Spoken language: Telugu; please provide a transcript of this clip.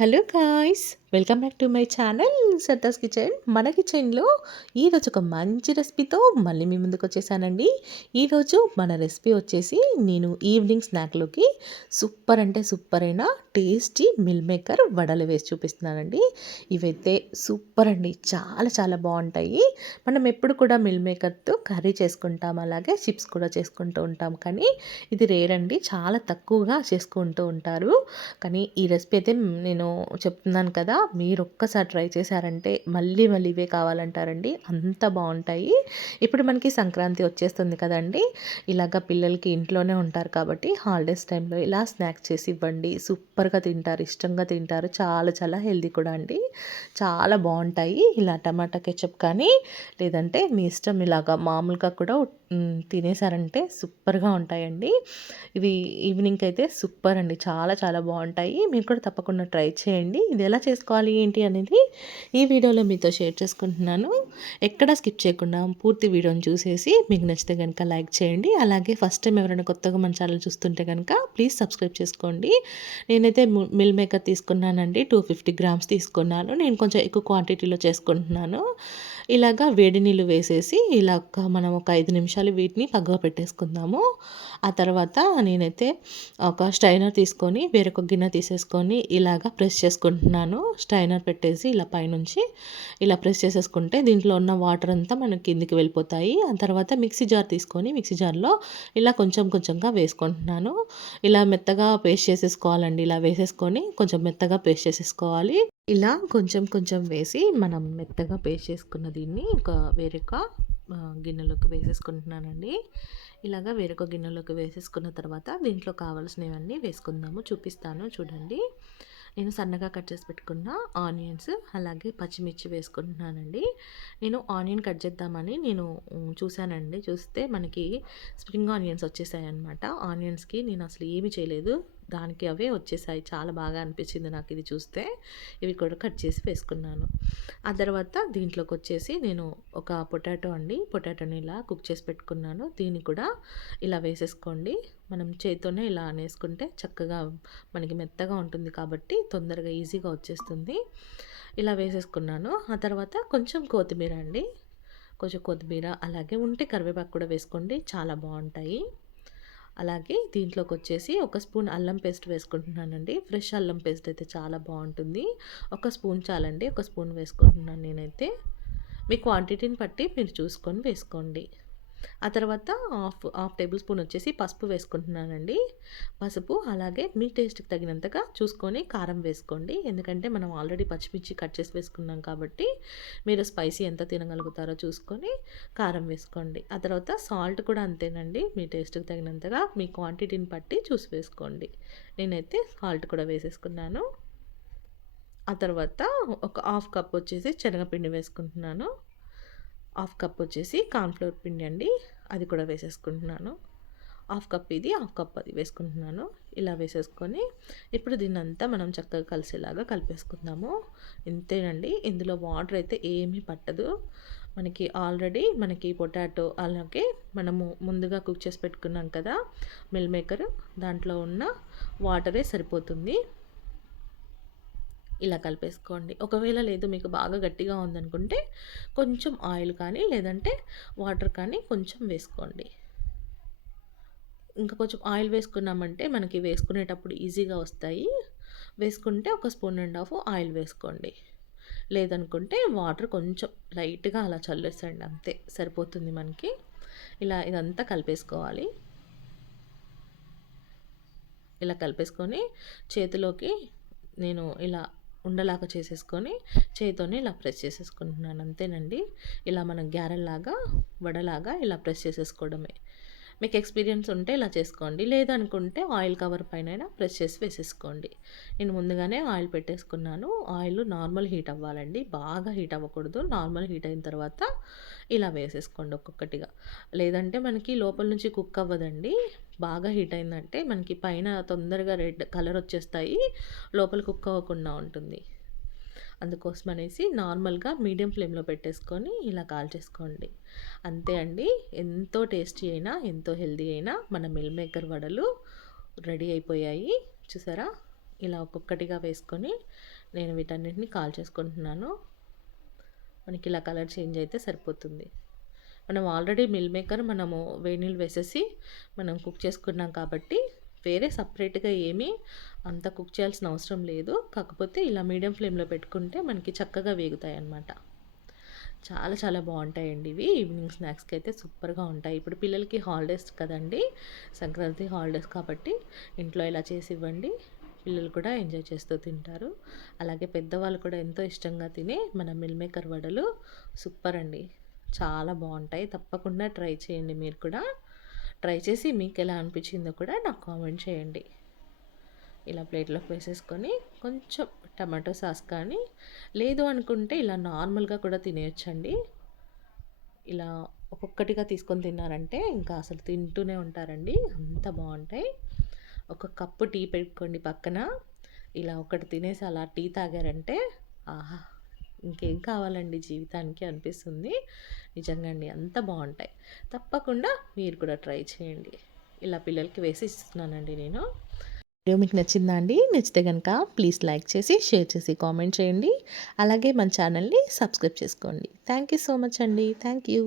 Hello guys, welcome back to my channel Satta's kitchen. మన కిచెన్లో ఈరోజు ఒక మంచి రెసిపీతో మళ్ళీ మీ ముందుకు వచ్చేసానండి. ఈరోజు మన రెసిపీ వచ్చేసి నేను ఈవినింగ్ స్నాక్లోకి సూపర్ అంటే సూపర్ అయిన టేస్టీ మిల్ మేకర్ వడలు వేసి చూపిస్తున్నానండి. ఇవైతే సూపర్ అండి, చాలా చాలా బాగుంటాయి. మనం ఎప్పుడు కూడా మిల్ మేకర్తో కర్రీ చేసుకుంటాం, అలాగే చిప్స్ కూడా చేసుకుంటూ ఉంటాం. కానీ ఇది రేర్ అండి, చాలా తక్కువగా చేసుకుంటూ ఉంటారు. కానీ ఈ రెసిపీ అయితే నేను చెప్తున్నాను కదా, మీరు ఒక్కసారి ట్రై చేశారంటే మళ్ళీ మళ్ళీ ఇవే కావాలంటారండి, అంత బాగుంటాయి. ఇప్పుడు మనకి సంక్రాంతి వచ్చేస్తుంది కదండి, ఇలాగ పిల్లలకి ఇంట్లోనే ఉంటారు కాబట్టి హాలిడేస్ టైంలో ఇలా స్నాక్స్ చేసి ఇవ్వండి. సూపర్గా తింటారు, ఇష్టంగా తింటారు, చాలా చాలా హెల్దీ కూడా అండి. చాలా బాగుంటాయి. ఇలా టమాటా కెచప్ కానీ లేదంటే మీ ఇష్టం, ఇలాగా మామూలుగా కూడా తినేసారంటే సూపర్గా ఉంటాయండి. ఇవి ఈవినింగ్కి అయితే సూపర్ అండి, చాలా చాలా బాగుంటాయి. మీరు కూడా తప్పకుండా ట్రై చేయండి. ఇది ఎలా చేసుకోవాలి ఏంటి అనేది ఈ వీడియోలో మీతో షేర్ చేసుకుంటున్నాను. ఎక్కడ స్కిప్ చేయకుండా పూర్తి వీడియోని చూసేసి మీకు నచ్చితే కనుక లైక్ చేయండి. అలాగే ఫస్ట్ టైం ఎవరైనా కొత్తగా మన ఛానల్ చూస్తుంటే కనుక ప్లీజ్ సబ్స్క్రైబ్ చేసుకోండి. నేనైతే మిల్ మేకర్ తీసుకున్నానండి, 250 గ్రామ్స్ తీసుకున్నాను. నేను కొంచెం ఎక్కువ క్వాంటిటీలో చేసుకుంటున్నాను. ఇలాగా వేడి నీళ్ళు వేసేసి మనం ఒక 5 నిమిషాలు వీటిని పక్కన పెట్టేసుకుందాము. ఆ తర్వాత నేనైతే ఒక స్ట్రైనర్ తీసుకొని వేరొక గిన్నె తీసేసుకొని ఇలాగ ప్రెస్ చేసుకుంటున్నాను. స్ట్రైనర్ పెట్టేసి ఇలా పైనుంచి ఇలా ప్రెస్ చేసేసుకుంటే దీంట్లో ఉన్న వాటర్ అంతా మనకి కిందికి వెళ్ళిపోతాయి. ఆ తర్వాత మిక్సీ జార్ తీసుకొని మిక్సీ జార్లో ఇలా కొంచెం కొంచెంగా వేసుకుంటున్నాను. ఇలా మెత్తగా పేస్ట్ చేసేసుకోవాలండి. ఇలా వేసేసుకొని కొంచెం మెత్తగా పేస్ట్ చేసేసుకోవాలి. ఇలా కొంచెం కొంచెం వేసి మనం మెత్తగా పేస్ట్ చేసుకున్న దీన్ని వేరొక గిన్నెలోకి వేసేసుకుంటున్నానండి. ఇలాగా వేరొక గిన్నెలోకి వేసేసుకున్న తర్వాత దీంట్లో కావాల్సినవన్నీ వేసుకుందాము, చూపిస్తాను చూడండి. నేను సన్నగా కట్ చేసి పెట్టుకున్న ఆనియన్స్ అలాగే పచ్చిమిర్చి వేసుకుంటున్నానండి. నేను ఆనియన్ కట్ చేద్దామని చూశానండి. చూస్తే మనకి స్ప్రింగ్ ఆనియన్స్ వచ్చేసాయి అనమాట. ఆనియన్స్కి నేను అసలు ఏమీ చేయలేదు, దానికి అవే వచ్చేసాయి. చాలా బాగా అనిపించింది నాకు ఇది చూస్తే. ఇవి కూడా కట్ చేసి వేసుకున్నాను. ఆ తర్వాత దీంట్లోకి వచ్చేసి నేను ఒక పొటాటోని ఇలా కుక్ చేసి పెట్టుకున్నాను. దీన్ని కూడా ఇలా వేసేసుకోండి. మనం చేతితోనే ఇలా అనేసుకుంటే చక్కగా మనకి మెత్తగా ఉంటుంది కాబట్టి తొందరగా ఈజీగా వచ్చేస్తుంది. ఇలా వేసేసుకున్నాను. ఆ తర్వాత కొంచెం కొత్తిమీర అలాగే ఉంటే కరివేపాకు కూడా వేసుకోండి, చాలా బాగుంటాయి. అలాగే దీంట్లోకి వచ్చేసి ఒక స్పూన్ అల్లం పేస్ట్ వేసుకుంటున్నానండి. ఫ్రెష్ అల్లం పేస్ట్ అయితే చాలా బాగుంటుంది. ఒక స్పూన్ చాలండి, ఒక స్పూన్ వేసుకుంటున్నాను నేనైతే. మీ క్వాంటిటీని బట్టి మీరు చూసుకొని వేసుకోండి. ఆ తర్వాత హాఫ్ టేబుల్ స్పూన్ వచ్చేసి పసుపు వేసుకుంటున్నానండి. పసుపు అలాగే మీ టేస్ట్కి తగినంతగా చూసుకొని కారం వేసుకోండి. ఎందుకంటే మనం ఆల్రెడీ పచ్చిమిర్చి కట్ చేసి వేసుకున్నాం కాబట్టి మీరు స్పైసీ ఎంత తినగలుగుతారో చూసుకొని కారం వేసుకోండి. ఆ తర్వాత సాల్ట్ కూడా అంతేనండి, మీ టేస్ట్కి తగినంతగా మీ క్వాంటిటీని బట్టి చూసి వేసుకోండి. నేనైతే సాల్ట్ కూడా వేసేసుకున్నాను. ఆ తర్వాత ఒక హాఫ్ కప్ వచ్చేసి శనగపిండి వేసుకుంటున్నాను. హాఫ్ కప్ వచ్చేసి కార్న్‌ఫ్లోర్ పిండి అండి, అది కూడా వేసేసుకుంటున్నాను. హాఫ్ కప్ ఇది, హాఫ్ కప్ అది వేసుకుంటున్నాను. ఇలా వేసేసుకొని ఇప్పుడు దీన్నంతా మనం చక్కగా కలిసేలాగా కలిపేసుకుందాము. ఇంతేనండి, ఇందులో వాటర్ అయితే ఏమీ పట్టదు. మనకి పొటాటో అలాగే మనము ముందుగా కుక్ చేసి పెట్టుకున్నాం కదా మిల్ మేకర్, దాంట్లో ఉన్న వాటరే సరిపోతుంది. ఇలా కలిపేసుకోండి. ఒకవేళ లేదు మీకు బాగా గట్టిగా ఉందనుకుంటే కొంచెం ఆయిల్ కానీ లేదంటే వాటర్ కానీ కొంచెం వేసుకోండి. ఇంకా కొంచెం ఆయిల్ వేసుకున్నామంటే మనకి వేసుకునేటప్పుడు ఈజీగా వస్తాయి. వేసుకుంటే ఒక స్పూన్ అండ్ హాఫ్ ఆయిల్ వేసుకోండి. లేదనుకుంటే వాటర్ కొంచెం లైట్గా అలా చల్లేసండి, అంతే సరిపోతుంది మనకి. ఇలా ఇదంతా కలిపేసుకోవాలి. ఇలా కలిపేసుకొని చేతిలోకి నేను ఇలా ఉండలాగా చేసేసుకొని చేతితోనే ఇలా ప్రెస్ చేసేసుకుంటున్నాను, అంతేనండి. ఇలా మనం గ్యారెల్లాగా వడలాగా ఇలా ప్రెస్ చేసేసుకోవడమే. మీకు ఎక్స్పీరియన్స్ ఉంటే ఇలా చేసుకోండి, లేదనుకుంటే ఆయిల్ కవర్ పైన ప్రెస్ చేసి వేసేసుకోండి. నేను ముందుగానే ఆయిల్ పెట్టేసుకున్నాను. ఆయిల్ నార్మల్ హీట్ అవ్వాలండి, బాగా హీట్ అవ్వకూడదు. నార్మల్ హీట్ అయిన తర్వాత ఇలా వేసేసుకోండి ఒక్కొక్కటిగా. లేదంటే మనకి లోపల నుంచి కుక్ అవ్వదండి. బాగా హీట్ అయిందంటే మనకి పైన తొందరగా రెడ్ కలర్ వచ్చేస్తాయి, లోపల కుక్ అవ్వకుండా ఉంటుంది. అందుకోసం అనేసి నార్మల్గా మీడియం ఫ్లేమ్లో పెట్టేసుకొని ఇలా కాల్చేసుకోండి, అంతే అండి. ఎంతో టేస్టీ అయినా ఎంతో హెల్దీ అయినా మన మిల్ మేకర్ వడలు రెడీ అయిపోయాయి. చూసారా, ఇలా ఒక్కొక్కటిగా వేసుకొని నేను వీటన్నిటిని కాల్చేసుకుంటున్నాను. మనకి ఇలా కలర్ చేంజ్ అయితే సరిపోతుంది. మనం ఆల్రెడీ మిల్ మేకర్ మనము వేడి నీళ్ళు వేసేసి మనం కుక్ చేసుకున్నాం కాబట్టి వేరే సపరేట్గా ఏమీ అంత కుక్ చేయాల్సిన అవసరం లేదు. కాకపోతే ఇలా మీడియం ఫ్లేమ్లో పెట్టుకుంటే మనకి చక్కగా వేగుతాయి అన్నమాట. చాలా చాలా బాగుంటాయండి ఇవి. ఈవినింగ్ స్నాక్స్కి అయితే సూపర్గా ఉంటాయి. ఇప్పుడు పిల్లలకి హాలిడేస్ కదండి, సంక్రాంతి హాలిడేస్ కాబట్టి ఇంట్లో ఇలా చేసి ఇవ్వండి. పిల్లలు కూడా ఎంజాయ్ చేస్తూ తింటారు. అలాగే పెద్దవాళ్ళు కూడా ఎంతో ఇష్టంగా తినే మన మిల్ మేకర్ వడలు సూపర్ అండి. చాలా బాగుంటాయి. తప్పకుండా ట్రై చేయండి మీరు కూడా. ట్రై చేసి మీకు ఎలా అనిపించిందో కూడా నాకు కామెంట్ చేయండి. ఇలా ప్లేట్లోకి వేసేసుకొని కొంచెం టమాటో సాస్ కానీ, లేదు అనుకుంటే ఇలా నార్మల్గా కూడా తినేయొచ్చండి. ఇలా ఒక్కొక్కటిగా తీసుకొని తిన్నారంటే ఇంకా అసలు తింటూనే ఉంటారండి, అంత బాగుంటాయి. ఒక కప్పు టీ పెట్టుకోండి పక్కన. ఇలా ఒకటి తినేసి అలా టీ తాగారంటే ఆహా, ఇంకేం కావాలండి జీవితానికి అనిపిస్తుంది. నిజంగా అండి, అంత బాగుంటాయి. తప్పకుండా మీరు కూడా ట్రై చేయండి. ఇలా పిల్లలకి వేసి ఇస్తున్నానండి నేను. వీడియో మీకు నచ్చిందా అండి? నచ్చితే కనుక ప్లీజ్ లైక్ చేసి, షేర్ చేసి, కామెంట్ చేయండి. అలాగే మన ఛానల్ని సబ్స్క్రైబ్ చేసుకోండి. థ్యాంక్ యూ సో మచ్ అండి. Thank you.